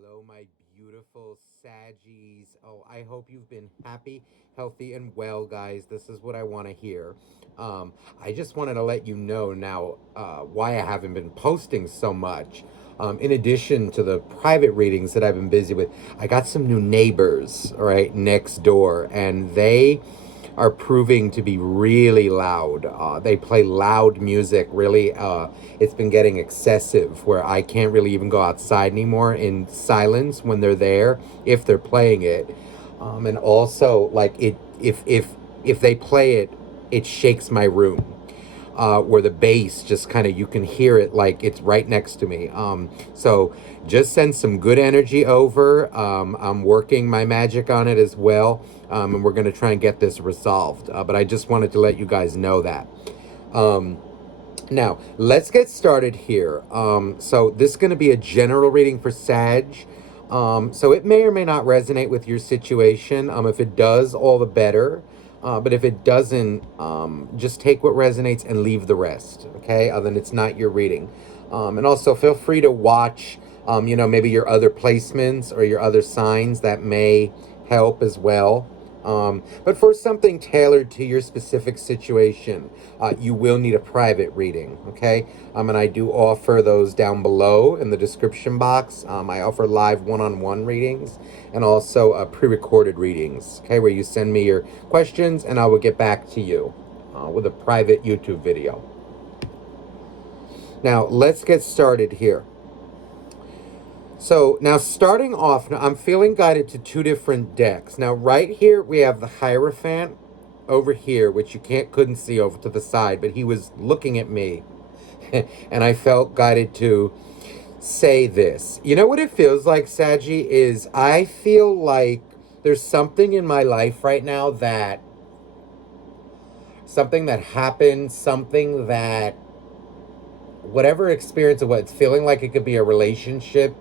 Hello, my beautiful Saggies. Oh, I hope you've been happy, healthy, and well, guys. This is what I want to hear. I just wanted to let you know now why I haven't been posting so much. In addition to the private readings that I've been busy with, I got some new neighbors, right, next door, and they are proving to be really loud. They play loud music, really. It's been getting excessive where I can't really even go outside anymore in silence when they're there, if they're playing it. And also, like, if they play it, it shakes my room. Where the bass just kind of, you can hear it like it's right next to me. So just send some good energy over. I'm working my magic on it as well, and we're going to try and get this resolved. But I just wanted to let you guys know that. Um, Now, let's get started here. So this is going to be a general reading for Sag. So it may or may not resonate with your situation. If it does, all the better. But if it doesn't, just take what resonates and leave the rest. Okay? Then it's not your reading. And also feel free to watch, maybe your other placements or your other signs that may help as well. But for something tailored to your specific situation, you will need a private reading, okay? And I do offer those down below in the description box. I offer live one-on-one readings and also pre-recorded readings, okay, where you send me your questions and I will get back to you with a private YouTube video. Now, let's get started here. So now starting off, now I'm feeling guided to two different decks. Now right here we have the Hierophant over here, which you couldn't see over to the side, but he was looking at me and I felt guided to say this. You know what it feels like, Saggy, is I feel like there's something in my life right now that something that happened, something that whatever experience of what it's feeling like, it could be a relationship.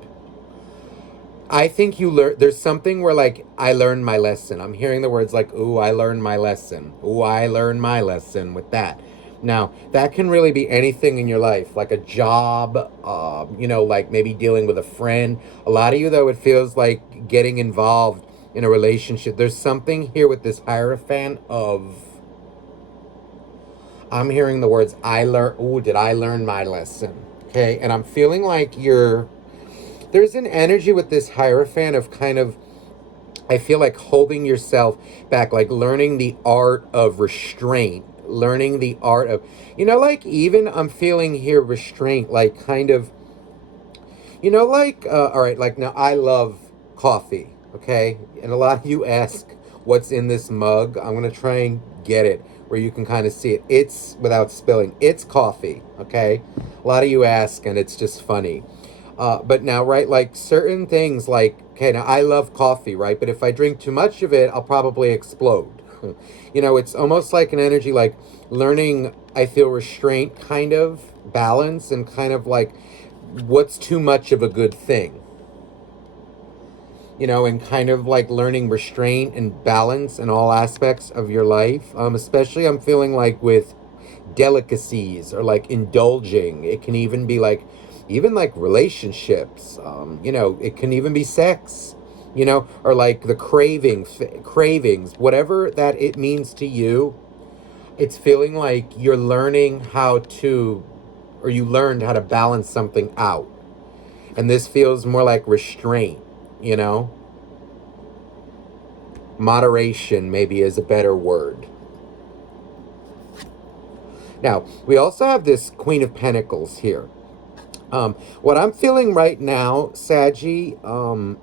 I think you learn. There's something where, like, I learned my lesson. I'm hearing the words like, "Ooh, I learned my lesson." "Ooh, I learned my lesson" with that. Now, that can really be anything in your life, like a job, like maybe dealing with a friend. A lot of you, though, it feels like getting involved in a relationship. There's something here with this Hierophant of, I'm hearing the words, I learned, ooh, did I learn my lesson? Okay, and I'm feeling like there's an energy with this Hierophant of kind of, I feel like holding yourself back, like learning the art of restraint, learning the art of, like even I'm feeling here restraint, like kind of, all right, like now I love coffee, okay? And a lot of you ask, what's in this mug? I'm going to try and get it where you can kind of see it. It's, without spilling, it's coffee, okay? A lot of you ask, and it's just funny. But now, right, like certain things, like, okay, now I love coffee, right? But if I drink too much of it, I'll probably explode. It's almost like an energy, like learning, I feel restraint, kind of balance, and kind of like what's too much of a good thing. And kind of like learning restraint and balance in all aspects of your life. Especially I'm feeling like with delicacies or like indulging. It can even be like, even like relationships. It can even be sex. Or like the cravings, whatever that it means to you. It's feeling like you're learning how to, or you learned how to balance something out. And this feels more like restraint, you know? Moderation maybe is a better word. Now, we also have this Queen of Pentacles here. What I'm feeling right now, Saggy,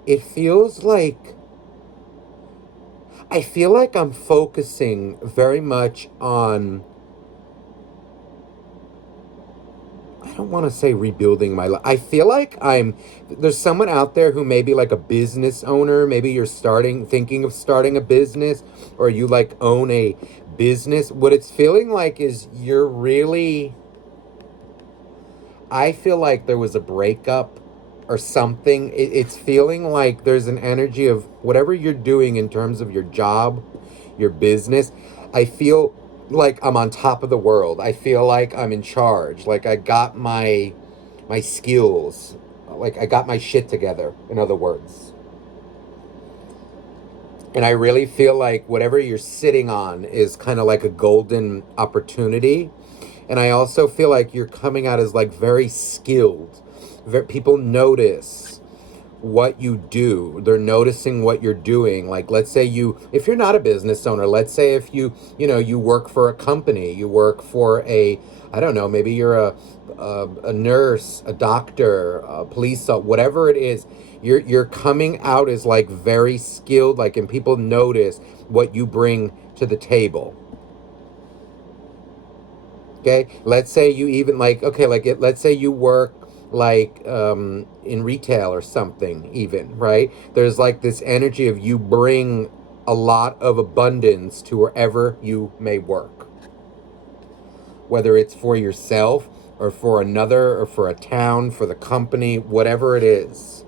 it feels like, I feel like I'm focusing very much on, I don't want to say rebuilding my life. I feel like there's someone out there who may be like a business owner. Maybe you're thinking of starting a business, or you like own a business. What it's feeling like is you're really, I feel like there was a breakup or something. It's feeling like there's an energy of whatever you're doing in terms of your job, your business. I feel like I'm on top of the world. I feel like I'm in charge. Like I got my skills. like I got my shit together, in other words. And I really feel like whatever you're sitting on is kind of like a golden opportunity. And I also feel like you're coming out as like very skilled. People notice what you do. They're noticing what you're doing. Like, let's say if you're not a business owner, let's say if you work for a company, you work for I don't know, maybe you're a nurse, a doctor, a police, whatever it is, you're coming out as like very skilled, like, and people notice what you bring to the table. Okay, let's say you even like, okay, like let's say you work like in retail or something, even, right? There's like this energy of you bring a lot of abundance to wherever you may work, whether it's for yourself or for another or for a town, for the company, whatever it is.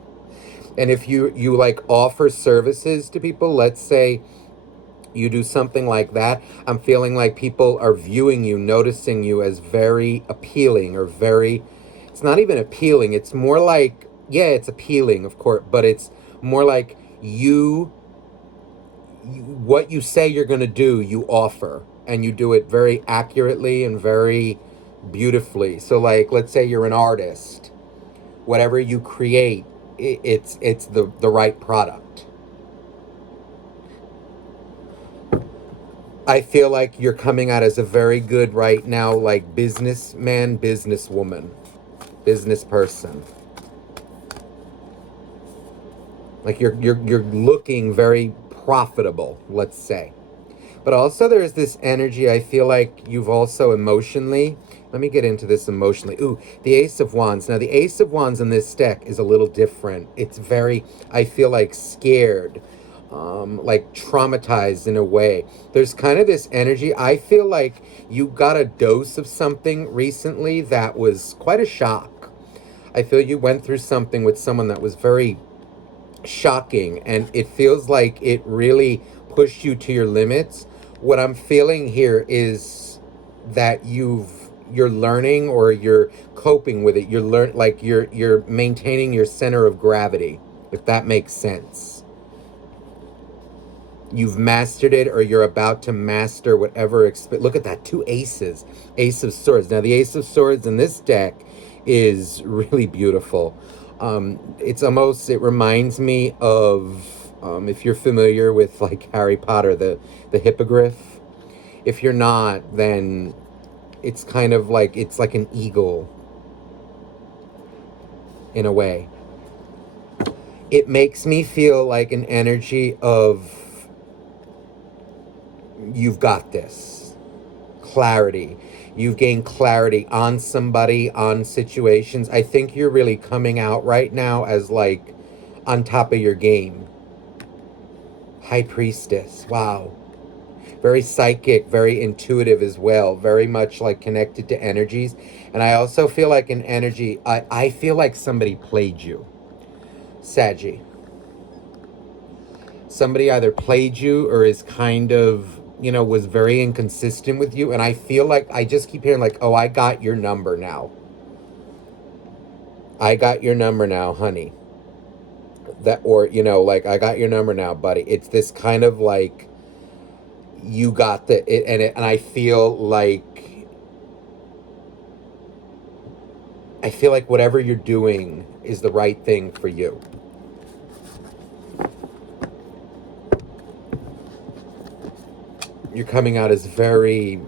And if you like offer services to people, let's say you do something like that, I'm feeling like people are viewing you, noticing you as very appealing, or very, it's not even appealing, it's more like, yeah, it's appealing, of course, but it's more like what you say you're going to do, you offer, and you do it very accurately and very beautifully. So like, let's say you're an artist, whatever you create, it's the right product. I feel like you're coming out as a very good right now, like businessman, businesswoman, business person. Like you're looking very profitable, let's say. But also there's this energy, I feel like you've also emotionally, let me get into this emotionally. Ooh, the Ace of Wands. Now the Ace of Wands in this deck is a little different. It's very, I feel like scared, like traumatized in a way. There's kind of this energy. I feel like you got a dose of something recently that was quite a shock. I feel you went through something with someone that was very shocking, and it feels like it really pushed you to your limits. What I'm feeling here is that you're learning, or you're coping with it. You're maintaining your center of gravity, if that makes sense. You've mastered it, or you're about to master whatever. Look at that, two aces, Ace of Swords. Now the Ace of Swords in this deck is really beautiful. It reminds me of, if you're familiar with like Harry Potter, the hippogriff. If you're not, then it's kind of like, it's like an eagle in a way. It makes me feel like an energy of, you've got this. Clarity. You've gained clarity on somebody, on situations. I think you're really coming out right now as like on top of your game. High Priestess. Wow. Very psychic, very intuitive as well. Very much like connected to energies. And I also feel like an energy, I feel like somebody played you. Saggy. Somebody either played you or is kind of, was very inconsistent with you. And I feel like I just keep hearing like, oh, I got your number now. I got your number now, honey. Or, like, I got your number now, buddy. It's this kind of like, you got and I feel like whatever you're doing is the right thing for you. You're coming out as very,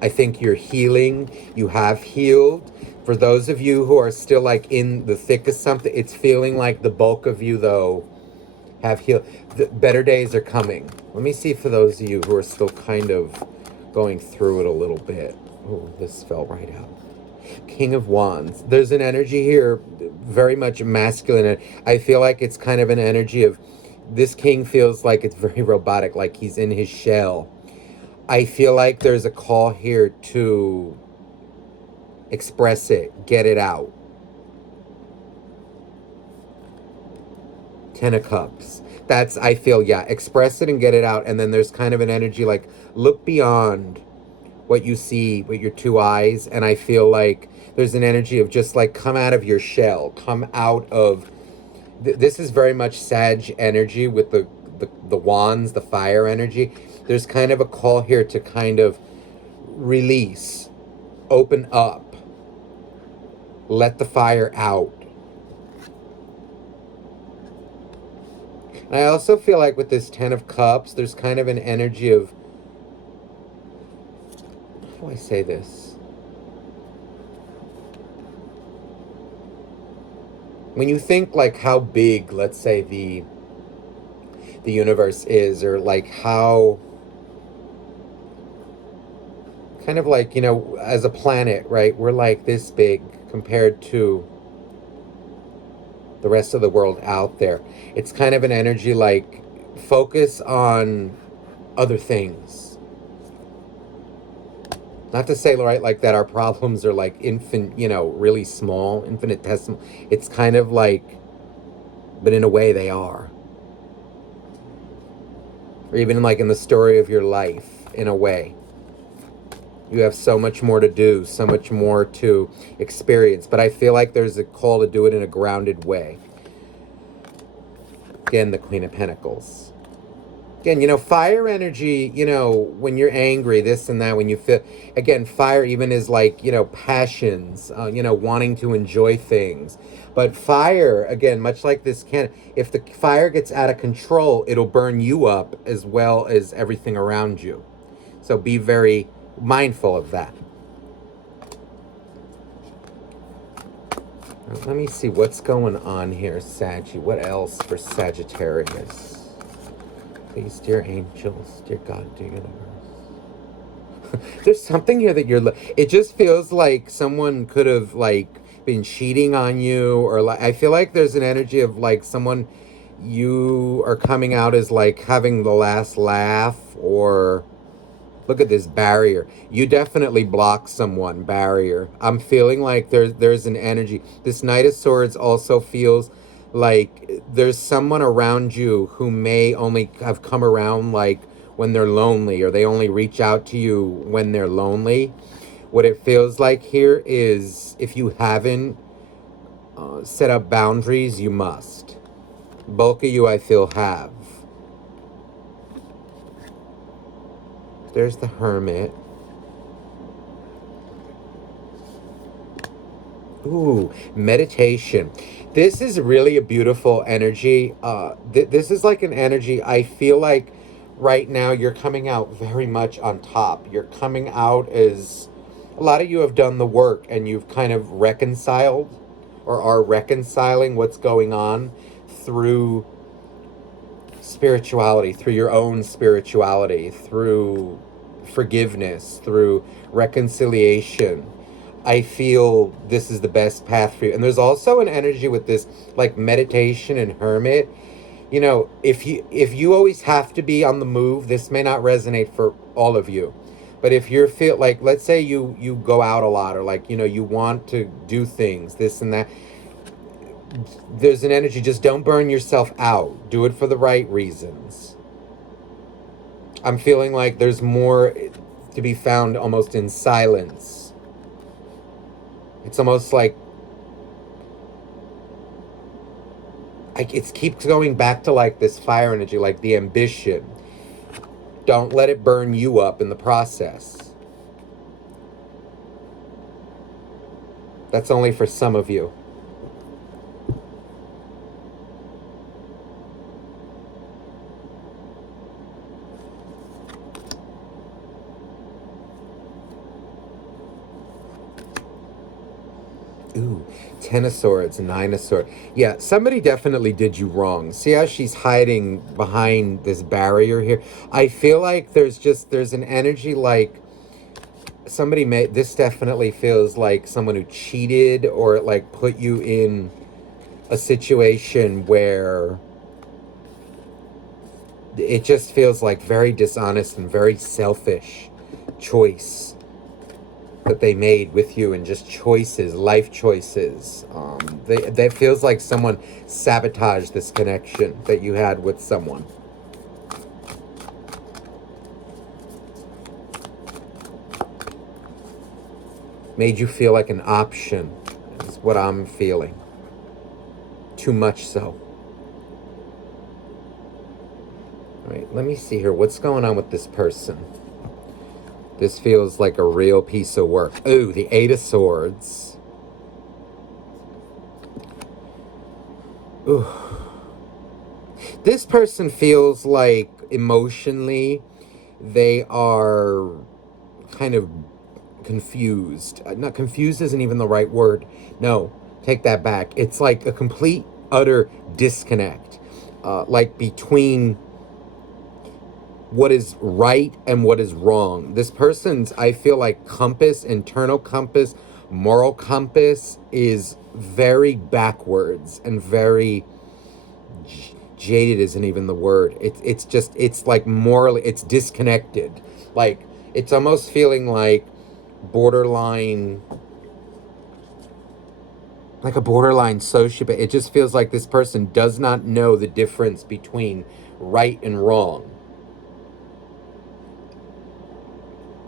I think you're healing. You have healed. For those of you who are still like in the thick of something, it's feeling like the bulk of you, though, have healed. The better days are coming. Let me see for those of you who are still kind of going through it a little bit. Oh, this fell right out. King of Wands. There's an energy here, very much masculine. I feel like it's kind of an energy of, this king feels like it's very robotic, like he's in his shell. I feel like there's a call here to express it, get it out. Ten of Cups. That's, I feel, yeah, express it and get it out. And then there's kind of an energy like, look beyond what you see with your two eyes. And I feel like there's an energy of just like come out of your shell, come out of this is very much Sag energy with the wands, the fire energy. There's kind of a call here to kind of release, open up, let the fire out. And I also feel like with this 10 of Cups, there's kind of an energy of, how do I say this? When you think like how big, let's say the universe is, or like how kind of like, you know, as a planet, right? We're like this big compared to the rest of the world out there. It's kind of an energy like focus on other things. Not to say, right, like that our problems are like really small, infinitesimal. It's kind of like, but in a way they are. Or even like in the story of your life, in a way. You have so much more to do, so much more to experience. But I feel like there's a call to do it in a grounded way. Again, the Queen of Pentacles. Again, you know, fire energy, you know, when you're angry, this and that, when you feel, again, fire even is like, you know, passions, wanting to enjoy things. But fire, again, much like this if the fire gets out of control, it'll burn you up as well as everything around you. So be very mindful of that. Let me see what's going on here, Saggy. What else for Sagittarius? Please, dear angels, dear God, dear universe. There's something here that it just feels like someone could have like been cheating on you, or like I feel like there's an energy of like someone you are coming out as like having the last laugh, or look at this barrier. You definitely block someone, barrier. I'm feeling like there's an energy. This Knight of Swords also feels like there's someone around you who may only have come around like when they're lonely, or they only reach out to you when they're lonely. What it feels like here is if you haven't set up boundaries, you must. Bulk of you, I feel, have. There's the Hermit. Ooh, meditation. This is really a beautiful energy. This is like an energy, I feel like right now you're coming out very much on top. You're coming out as, a lot of you have done the work and you've kind of reconciled or are reconciling what's going on through spirituality, through your own spirituality, through forgiveness, through reconciliation. I feel this is the best path for you. And there's also an energy with this like meditation and hermit. You know, if you always have to be on the move, this may not resonate for all of you. But if you feel like, let's say you go out a lot, or like, you know, you want to do things, this and that, there's an energy, just don't burn yourself out. Do it for the right reasons. I'm feeling like there's more to be found almost in silence. It's almost like it keeps going back to like this fire energy, like the ambition. Don't let it burn you up in the process. That's only for some of you. Ooh, 10 of Swords, 9 of Swords. Yeah, somebody definitely did you wrong. See how she's hiding behind this barrier here? I feel like there's an energy like somebody this definitely feels like someone who cheated, or like put you in a situation where it just feels like very dishonest and very selfish choice that they made with you, and just choices, life choices. That feels like someone sabotaged this connection that you had with someone. made you feel like an option, is what I'm feeling. Too much so. All right, let me see here. What's going on with this person? This feels like a real piece of work. Ooh, the Eight of Swords. Ooh. This person feels like emotionally they are kind of confused. Not confused isn't even the right word. No, take that back. It's like a complete, utter disconnect. Like between what is right and what is wrong. This person's, I feel like, compass, internal compass, moral compass is very backwards and very jaded isn't even the word. It's just, it's like morally, it's disconnected. Like, it's almost feeling like borderline, like a borderline sociopath. It just feels like this person does not know the difference between right and wrong.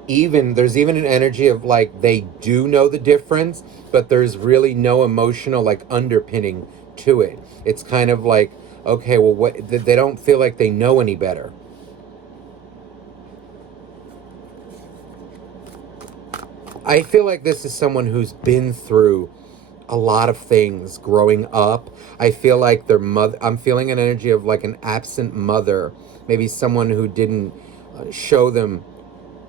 There's even an energy of like they do know the difference, but there's really no emotional like underpinning to it. It's kind of like, okay, well, what, they don't feel like they know any better. I feel like this is someone who's been through a lot of things growing up. I feel like their mother, I'm feeling an energy of like an absent mother, maybe someone who didn't show them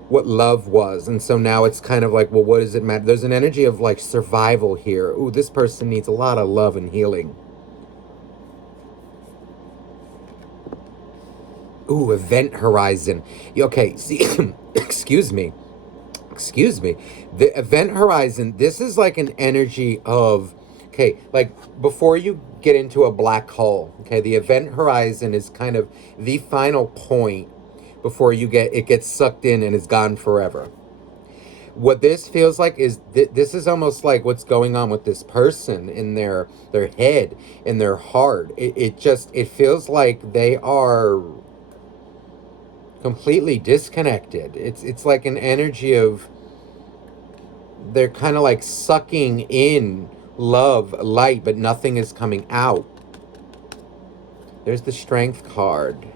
what love was. And so now it's kind of like, well, what does it matter? There's an energy of like survival here. Ooh, this person needs a lot of love and healing. Ooh, event horizon. Okay, see, excuse me. The event horizon, this is like an energy of, okay, like before you get into a black hole, okay, the event horizon is kind of the final point before it gets sucked in and is gone forever. What this feels like is this is almost like what's going on with this person in their head, in their heart. It feels like they are completely disconnected. It's like an energy of they're kind of like sucking in love, light, but nothing is coming out. There's the Strength card.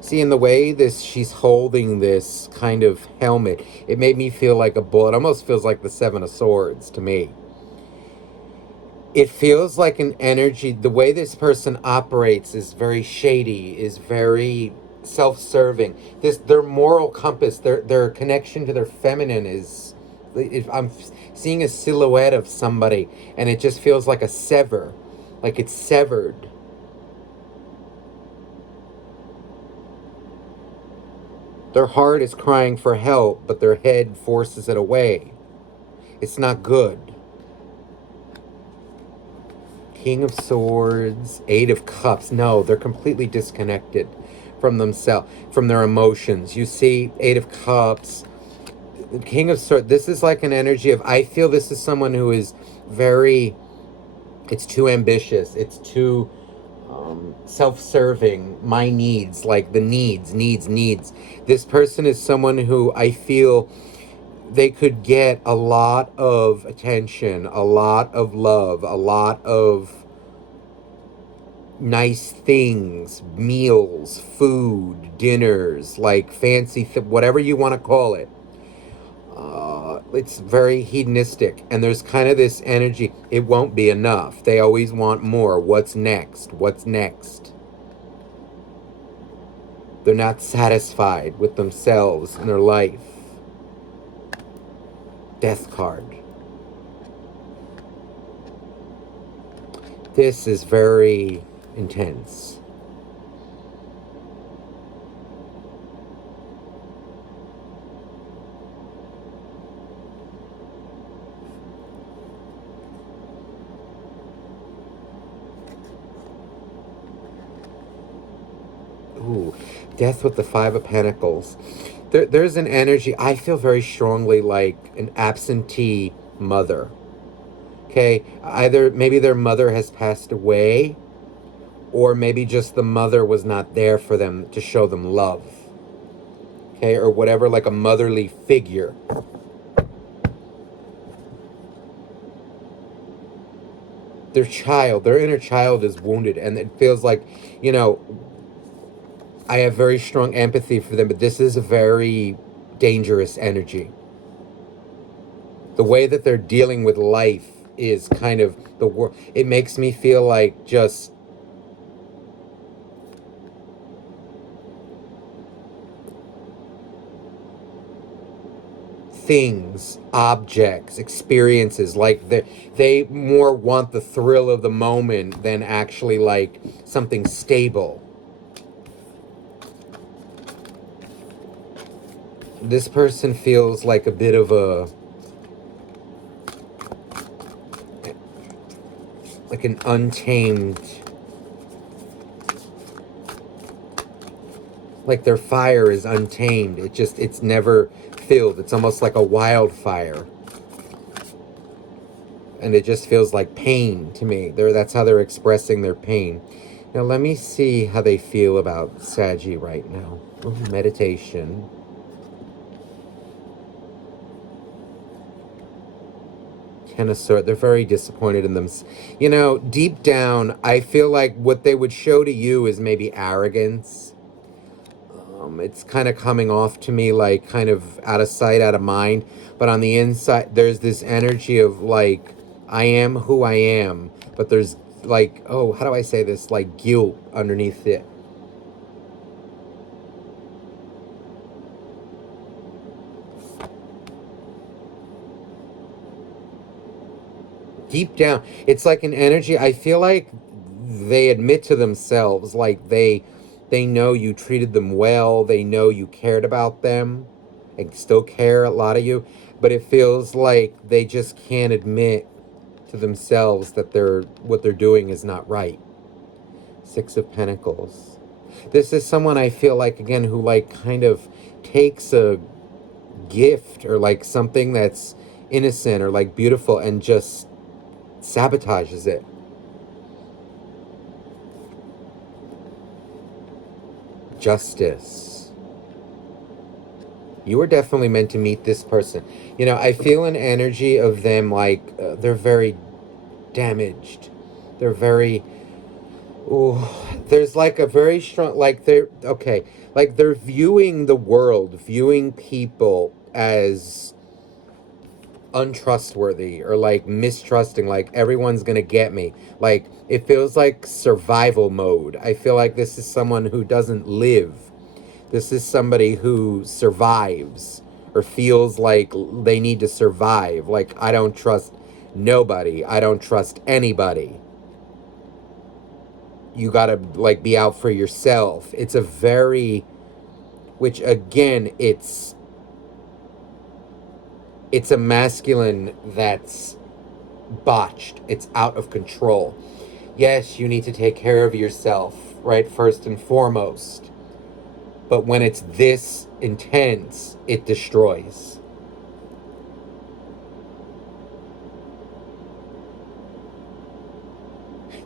See, in the way she's holding this kind of helmet, it made me feel like a bull. It almost feels like the Seven of Swords to me. It feels like an energy, the way this person operates is very shady, is very self-serving. Their moral compass, their connection to their feminine is, I'm seeing a silhouette of somebody, and it just feels like like it's severed. Their heart is crying for help, but their head forces it away. It's not good. King of Swords, Eight of Cups. No, they're completely disconnected from themselves, from their emotions. You see, Eight of Cups, King of Swords. This is like an energy of, I feel this is someone who is it's too ambitious. It's too self-serving. My needs, like the needs. This person is someone who I feel they could get a lot of attention, a lot of love, a lot of nice things, meals, food, dinners, like fancy, whatever you want to call it. It's very hedonistic, and there's kind of this energy, it won't be enough. They always want more. What's next? They're not satisfied with themselves and their life. Death card. This is very intense. Ooh, Death with the Five of Pentacles. There's an energy, I feel very strongly like an absentee mother. Okay, either maybe their mother has passed away, or maybe just the mother was not there for them to show them love. Okay, or whatever, like a motherly figure. their inner child is wounded, and it feels like, you know, I have very strong empathy for them, but this is a very dangerous energy. The way that they're dealing with life is kind of the world. It makes me feel like just things, objects, experiences. Like they more want the thrill of the moment than actually like something stable. This person feels like a bit of a, like an untamed, like their fire is untamed. It's never filled. It's almost like a wildfire. And it just feels like pain to me. That's how they're expressing their pain. Now let me see how they feel about Saggy right now. Ooh, meditation. Ten of Swords. They're very disappointed in them. You know, deep down, I feel like what they would show to you is maybe arrogance. It's kind of coming off to me like kind of out of sight, out of mind. But on the inside, there's this energy of like, I am who I am. But there's like, oh, how do I say this? Like guilt underneath it. Deep down, it's like an energy. I feel like they admit to themselves, like they know you treated them well, they know you cared about them, and still care, a lot of you, but it feels like they just can't admit to themselves that what they're doing is not right. Six of Pentacles. This is someone I feel like, again, who like kind of takes a gift or like something that's innocent or like beautiful and just sabotages it. Justice. You were definitely meant to meet this person. You know, I feel an energy of them like they're very damaged. They're very... Ooh, there's like a very strong... Like they're... Okay. Like they're viewing the world, viewing people as untrustworthy or like mistrusting, like everyone's gonna get me. Like it feels like survival mode. I feel like this is someone who doesn't live. This is somebody who survives or feels like they need to survive. Like, I don't trust nobody. I don't trust anybody. You gotta like be out for yourself. It's a very, which again, it's a masculine that's botched. It's out of control. Yes, you need to take care of yourself, right? First and foremost. But when it's this intense, it destroys.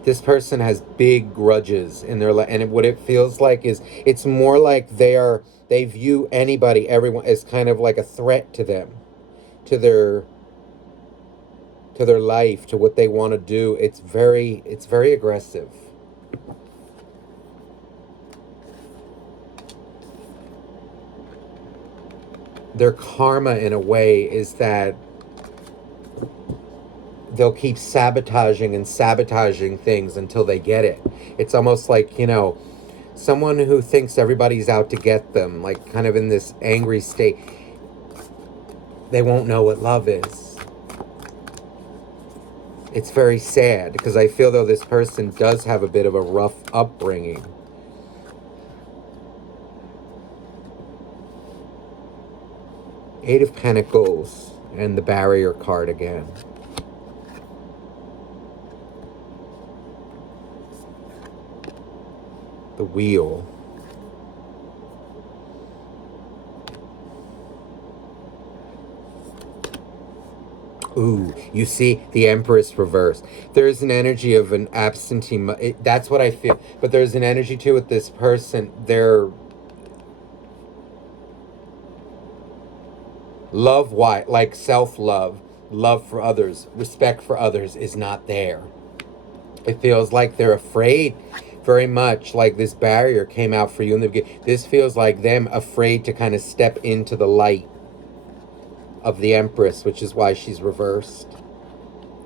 This person has big grudges in their life, and what it feels like is it's more like they view anybody, everyone, as kind of like a threat to them. To their life, to what they want to do. It's very aggressive. Their karma in a way is that they'll keep sabotaging things until they get it. It's almost like, you know, someone who thinks everybody's out to get them, like kind of in this angry state. They won't know what love is. It's very sad because I feel though this person does have a bit of a rough upbringing. Eight of Pentacles and the Barrier card again. The Wheel. Ooh, you see, the Empress reversed. There's an energy of an absentee... That's what I feel. But there's an energy, too, with this person. Their love, like self-love, love for others, respect for others is not there. It feels like they're afraid very much, like this barrier came out for you in the beginning. This feels like them afraid to kind of step into the light of the Empress, which is why she's reversed.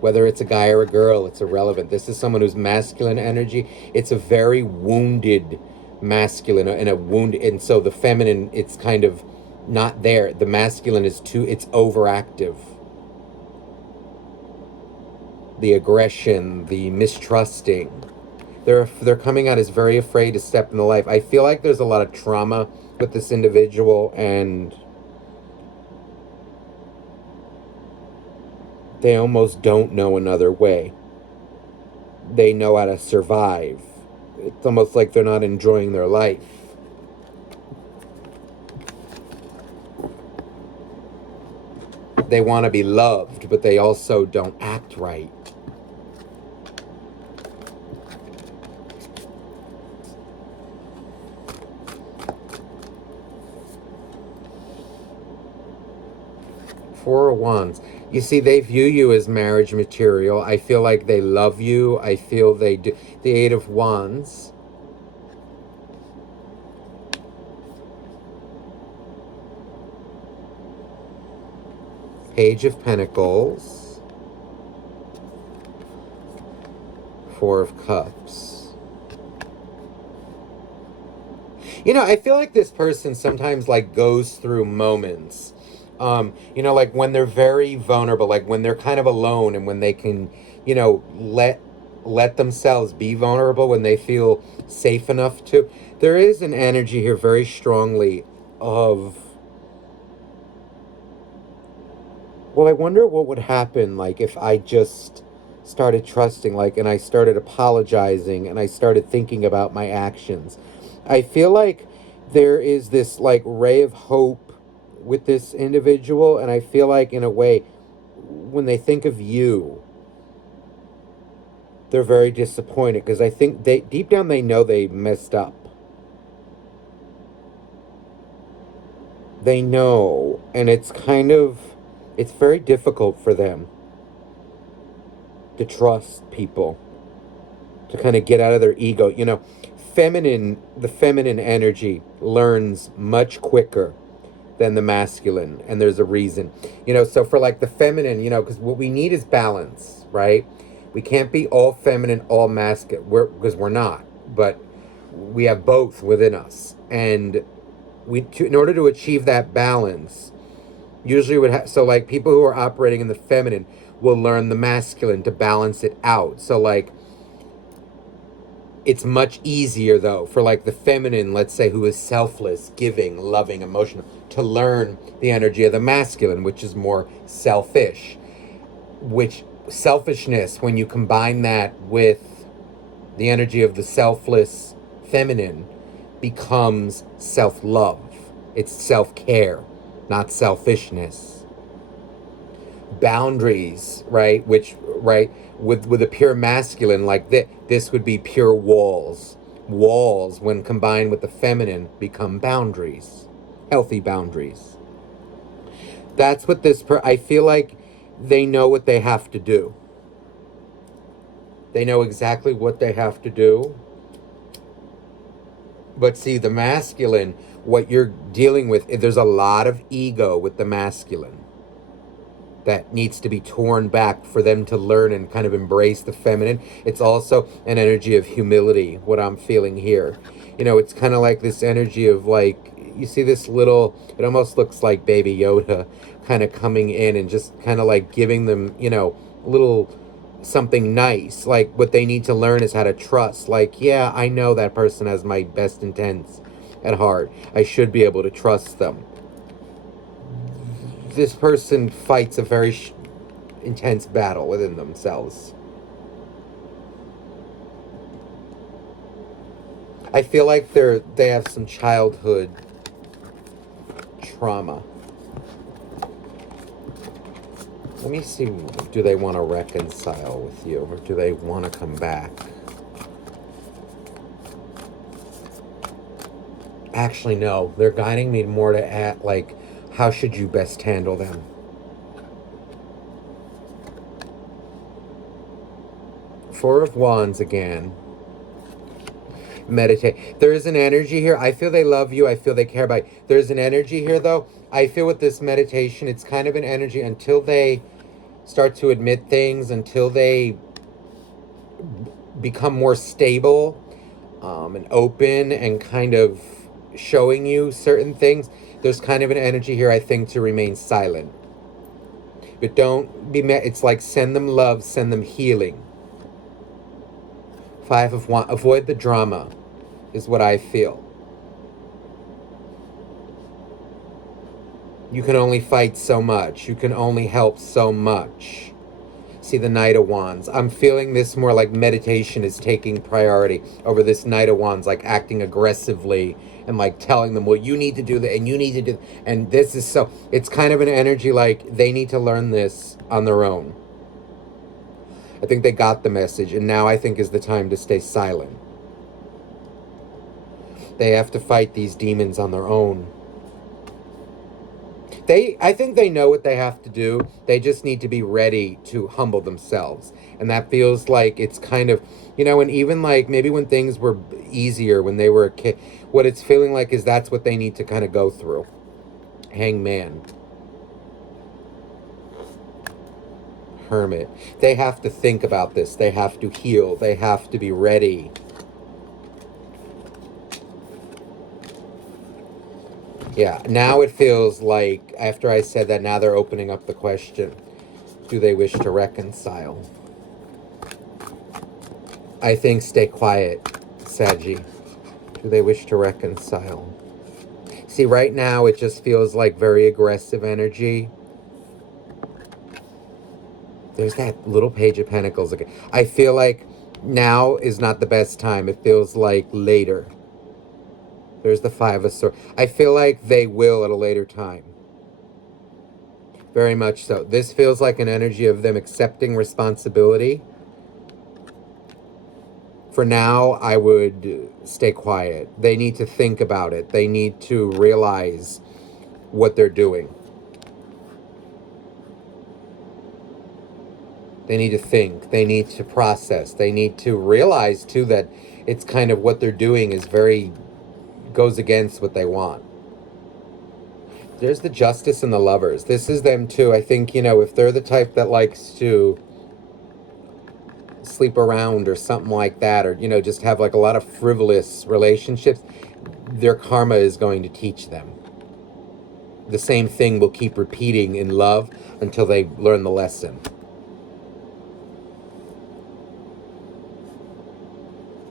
Whether it's a guy or a girl, it's irrelevant. This is someone who's masculine energy. It's a very wounded masculine and a wound, and so the feminine, it's kind of not there. The masculine is too, it's overactive. The aggression, the mistrusting. They're coming out as very afraid to step into life. I feel like there's a lot of trauma with this individual, and they almost don't know another way. They know how to survive. It's almost like they're not enjoying their life. They want to be loved, but they also don't act right. Four of Wands. You see, they view you as marriage material. I feel like they love you. I feel they do. The Eight of Wands. Page of Pentacles. Four of Cups. You know, I feel like this person sometimes like goes through moments. You know, like when they're very vulnerable, like when they're kind of alone and when they can, you know, let themselves be vulnerable when they feel safe enough to. There is an energy here very strongly of, well, I wonder what would happen like if I just started trusting, like, and I started apologizing and I started thinking about my actions. I feel like there is this like ray of hope with this individual, and I feel like in a way when they think of you, they're very disappointed because I think they deep down they know they messed up. They know, and it's very difficult for them to trust people, to kind of get out of their ego. You know, the feminine energy learns much quicker than the masculine, and there's a reason. You know, so for like the feminine, you know, because what we need is balance, right? We can't be all feminine, all masculine, because we're not, but we have both within us, and in order to achieve that balance, usually so like people who are operating in the feminine will learn the masculine to balance it out. So like it's much easier though for like the feminine, let's say, who is selfless, giving, loving, emotional, to learn the energy of the masculine, which is more selfish. Which selfishness, when you combine that with the energy of the selfless feminine, becomes self-love. It's self-care, not selfishness. Boundaries, right? With a pure masculine like this would be pure walls. Walls, when combined with the feminine, become boundaries. Healthy boundaries. That's what I feel like they know what they have to do. They know exactly what they have to do. But see, the masculine, what you're dealing with, there's a lot of ego with the masculine that needs to be torn back for them to learn and kind of embrace the feminine. It's also an energy of humility, what I'm feeling here. You know, it's kind of like this energy of like, you see this little, it almost looks like Baby Yoda kind of coming in and just kind of like giving them, you know, a little something nice. Like what they need to learn is how to trust. Like, yeah, I know that person has my best intents at heart. I should be able to trust them. This person fights a very intense battle within themselves. I feel like they have some childhood trauma. Let me see, do they want to reconcile with you, or do they want to come back? Actually, no. They're guiding me more to act like, how should you best handle them? Four of Wands again. Meditate. There is an energy here. I feel they love you. I feel they care about you. There's an energy here, though. I feel with this meditation, it's kind of an energy until they start to admit things, until they become more stable and open and kind of showing you certain things. There's kind of an energy here, I think, to remain silent. But don't be met. It's like send them love, send them healing. Five of Wands. Avoid the drama is what I feel. You can only fight so much. You can only help so much. See the Knight of Wands. I'm feeling this more like meditation is taking priority over this Knight of Wands, like acting aggressively and like telling them, well, you need to do that and you need to do, and this is so, it's kind of an energy like they need to learn this on their own. I think they got the message, and now I think is the time to stay silent. They have to fight these demons on their own. I think they know what they have to do. They just need to be ready to humble themselves. And that feels like it's kind of, and even like maybe when things were easier when they were a kid, what it's feeling like is that's what they need to kind of go through. Hangman. Hermit. They have to think about this. They have to heal. They have to be ready. Yeah, now it feels like, after I said that, now they're opening up the question. Do they wish to reconcile? I think stay quiet, Saggy. Do they wish to reconcile? See, right now it just feels like very aggressive energy. There's that little Page of Pentacles again. I feel like now is not the best time. It feels like later. There's the Five of Swords. I feel like they will at a later time. Very much so. This feels like an energy of them accepting responsibility. For now, I would stay quiet. They need to think about it. They need to realize what they're doing. They need to think. They need to process. They need to realize, too, that it's kind of what they're doing is goes against what they want. There's the Justice and the Lovers. This is them too. I think, if they're the type that likes to sleep around or something like that, or, just have like a lot of frivolous relationships, their karma is going to teach them. The same thing will keep repeating in love until they learn the lesson.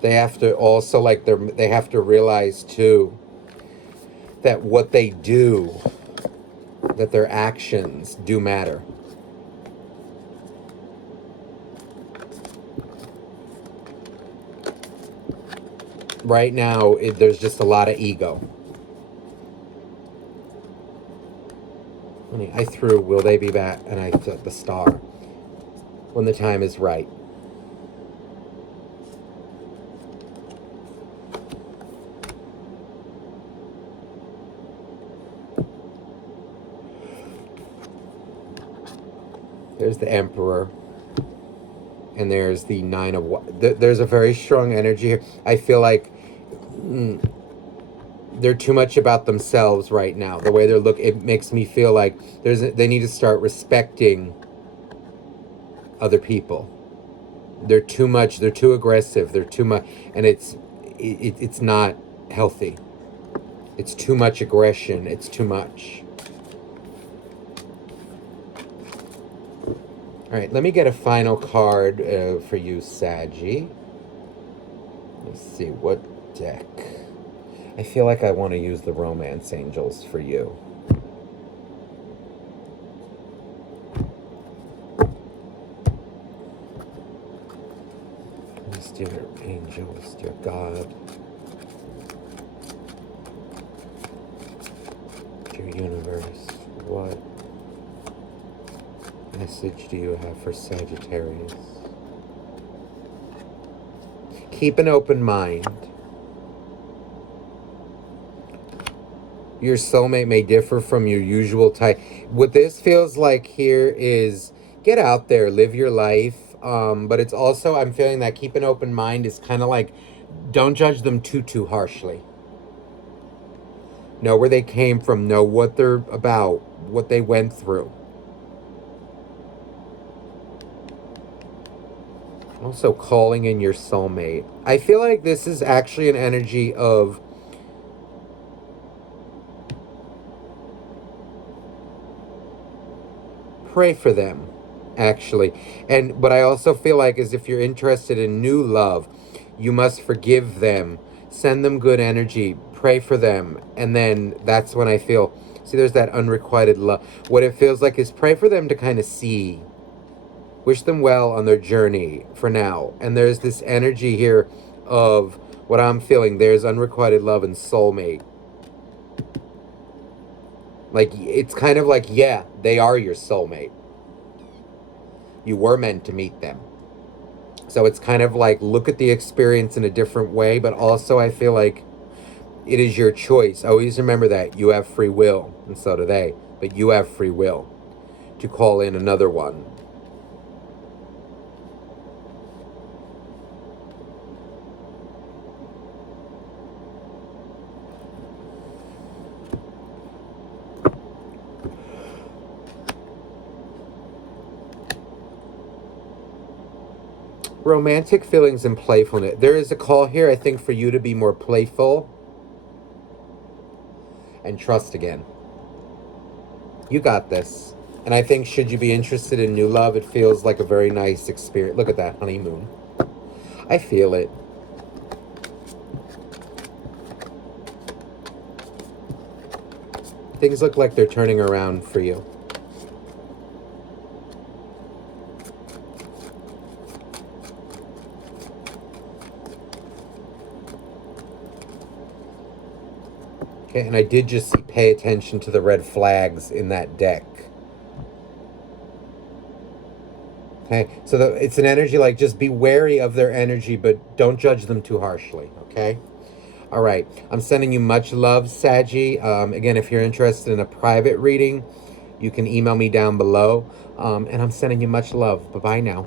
They have to also, they have to realize, too, that what they do, that their actions do matter. Right now, there's just a lot of ego. I threw, will they be back? And I took the star. When the time is right. There's the Emperor. And there's the Nine of Wands. There's a very strong energy here. I feel like they're too much about themselves right now. The way they're looking, it makes me feel like they need to start respecting other people. They're too much. They're too aggressive. They're too much. And it's not healthy. It's too much aggression. It's too much. All right, let me get a final card for you, Saggy. Let's see, what deck? I feel like I want to use the Romance Angels for you. Dear angels, dear God, dear universe, what message do you have for Sagittarius? Keep an open mind. Your soulmate may differ from your usual type. What this feels like here is get out there, live your life. But it's also, I'm feeling that keep an open mind is kind of like, don't judge them too harshly. Know where they came from, know what they're about, what they went through. Also calling in your soulmate. I feel like this is actually an energy of pray for them, actually. And what I also feel like is if you're interested in new love, you must forgive them, send them good energy, pray for them, and then that's when I feel, see, there's that unrequited love. What it feels like is pray for them to kind of see, wish them well on their journey for now. And there's this energy here of what I'm feeling. There's unrequited love and soulmate. Like, it's kind of like, yeah, they are your soulmate. You were meant to meet them. So it's kind of like, look at the experience in a different way, but also I feel like it is your choice. Always remember that you have free will, and so do they, but you have free will to call in another one. Romantic feelings and playfulness. There is a call here, I think, for you to be more playful and trust again. You got this. And I think should you be interested in new love, it feels like a very nice experience. Look at that honeymoon. I feel it. Things look like they're turning around for you. Okay, and I did just see, pay attention to the red flags in that deck. Okay, so it's an energy like just be wary of their energy, but don't judge them too harshly, okay? All right, I'm sending you much love, Saggy. Again, if you're interested in a private reading, you can email me down below. And I'm sending you much love. Bye-bye now.